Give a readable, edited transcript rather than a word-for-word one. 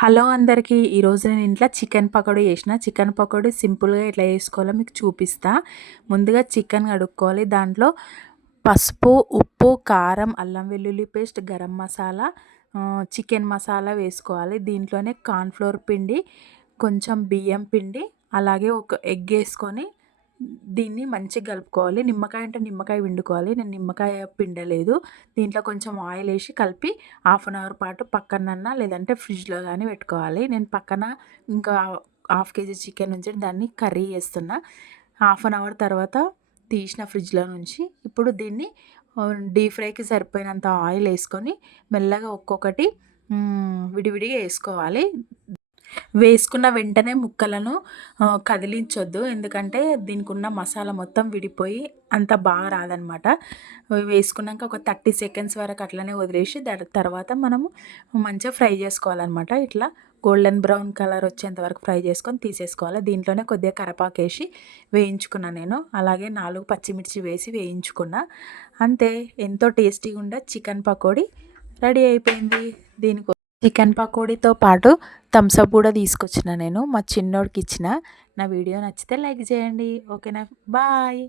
Hello అందరికీ. ఈరోజు నేను ఇంట్లో చికెన్ పకోడీ చేసిన. చికెన్ పకోడీ సింపుల్‌గా ఎట్లా చేసుకోవాలో మీకు చూపిస్తా. ముందుగా చికెన్ కడుక్కోవాలి. దాంట్లో పసుపు, ఉప్పు, కారం, అల్లం వెల్లుల్లి పేస్ట్, గరం మసాలా, చికెన్ మసాలా వేసుకోవాలి. దీంట్లోనే కార్న్‌ఫ్లోర్ పిండి, కొంచెం బియ్యం పిండి, అలాగే ఒక ఎగ్ ఏసుకొని దీన్ని మంచిగా కలుపుకోవాలి. నిమ్మకాయ అంటే నిమ్మకాయ పిండుకోవాలి. నేను నిమ్మకాయ పిండలేదు. దీంట్లో కొంచెం ఆయిల్ వేసి కలిపి హాఫ్ అన్ అవర్ పాటు పక్కనన్నా లేదంటే ఫ్రిడ్జ్‌లో గానీ పెట్టుకోవాలి. నేను పక్కన ఇంకా హాఫ్ కేజీ చికెన్ ఉంచి దాన్ని కర్రీ చేస్తున్నా. హాఫ్ అన్ అవర్ తర్వాత తీసిన ఫ్రిడ్జ్‌లో నుంచి ఇప్పుడు దీన్ని డీప్ ఫ్రైకి సరిపోయినంత ఆయిల్ వేసుకొని మెల్లగా ఒక్కొక్కటి విడివిడిగా వేసుకోవాలి. వేసుకున్న వెంటనే ముక్కలను కదిలించొద్దు. ఎందుకంటే దీనికి ఉన్న మసాలా మొత్తం విడిపోయి అంత బాగా రాదనమాట. వేసుకున్నాక ఒక 30 సెకండ్స్ వరకు అట్లనే వదిలేసి దాని తర్వాత మనము మంచిగా ఫ్రై చేసుకోవాలన్నమాట. ఇట్లా గోల్డెన్ బ్రౌన్ కలర్ వచ్చేంత వరకు ఫ్రై చేసుకొని తీసేసుకోవాలి. దీంట్లోనే కొద్దిగా కరివేపాకేసి వేయించుకున్నా నేను. అలాగే 4 పచ్చిమిర్చి వేసి వేయించుకున్నా. అంతే, ఎంతో టేస్టీగా ఉండే చికెన్ పకోడీ రెడీ అయిపోయింది. చికెన్ పకోడీతో పాటు థమ్స్ అప్ కూడా తీసుకొచ్చిన నేను. మా చిన్నోడికి ఇచ్చిన. నా వీడియో నచ్చితే లైక్ చేయండి. ఓకేనా? బాయ్.